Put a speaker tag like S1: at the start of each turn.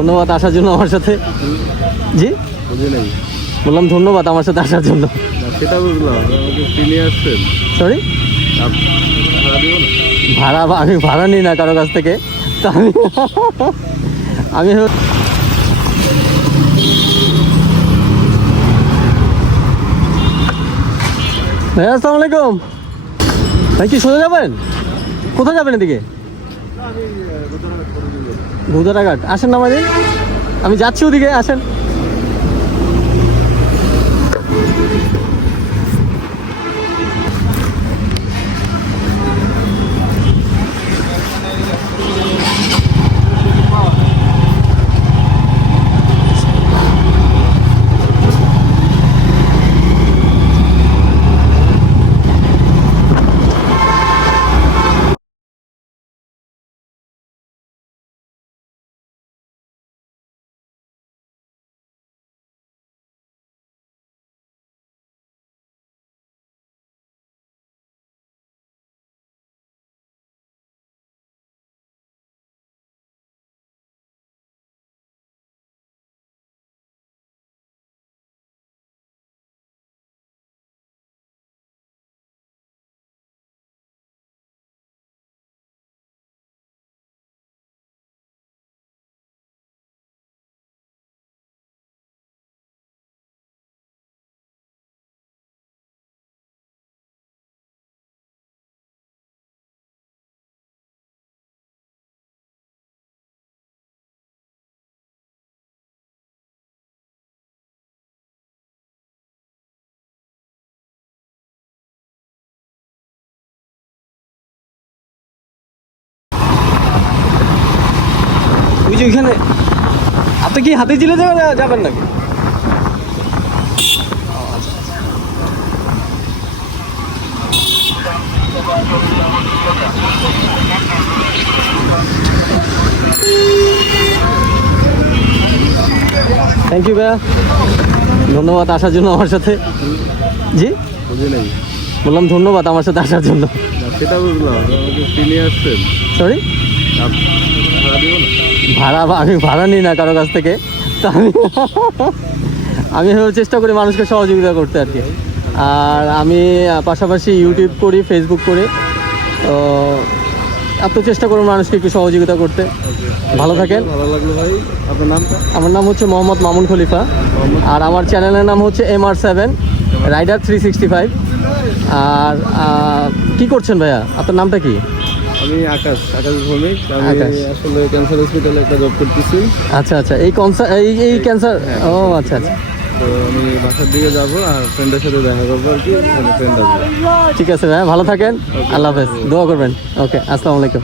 S1: ধন্যবাদ আসার জন্য আমার সাথে। জি? বললাম ধন্যবাদ আমার সাথে আসার জন্য।
S2: সেটা বুঝলাম
S1: সরি
S2: ভাড়া
S1: আমি ভাড়া নিই না কারও কাছ থেকে। তা আমি আমি ভাইয়া আসসালামু আলাইকুম। ভাই কি সোজা যাবেন? কোথায় যাবেন এদিকে? ভুদারাঘাট আসেন না আমি যাচ্ছি ওদিকে আসেন। যে ওইখানে আপনি কি হাতে জিলে যাবেন যাবেন নাকি? থ্যাংক ইউ ভাইয়া। ধন্যবাদ আসার জন্য আমার সাথে। জি? বললাম ধন্যবাদ আমার সাথে আসার জন্য।
S2: সেটা বুঝলাম।
S1: সরি
S2: ভাড়া
S1: আমি ভাড়া নিই না কারও কাছ থেকে। তা আমি আমি চেষ্টা করি মানুষকে সহযোগিতা করতে আর কি। আর আমি পাশাপাশি ইউটিউব করি ফেসবুক করি। তো এত চেষ্টা করুন মানুষকে একটু সহযোগিতা করতে। ভালো থাকেন।
S2: ভালো লাগল ভাই। আপনার নামটা
S1: আমার নাম হচ্ছে মোহাম্মদ মামুন খলিফা। আর আমার চ্যানেলের নাম হচ্ছে M R seven rider three sixty five আর কি করছেন ভাইয়া? আপনার নামটা কি?
S2: আমি আকাশ আকাশ ভৌমিক। আমি আসলে ক্যান্সার হসপিটালে একটা জব করতেছি।
S1: আচ্ছা আচ্ছা এই কনসার এই এই ক্যান্সার ও আচ্ছা আচ্ছা।
S2: তো আমি বাসার দিকে যাব আর ফ্রেন্ডের সাথে দেখা করব আর কি ফ্রেন্ড আসবে।
S1: ঠিক আছে ভাই ভালো থাকেন। আল্লাহ হাফেজ। দোয়া করবেন। ওকে আসসালামু আলাইকুম।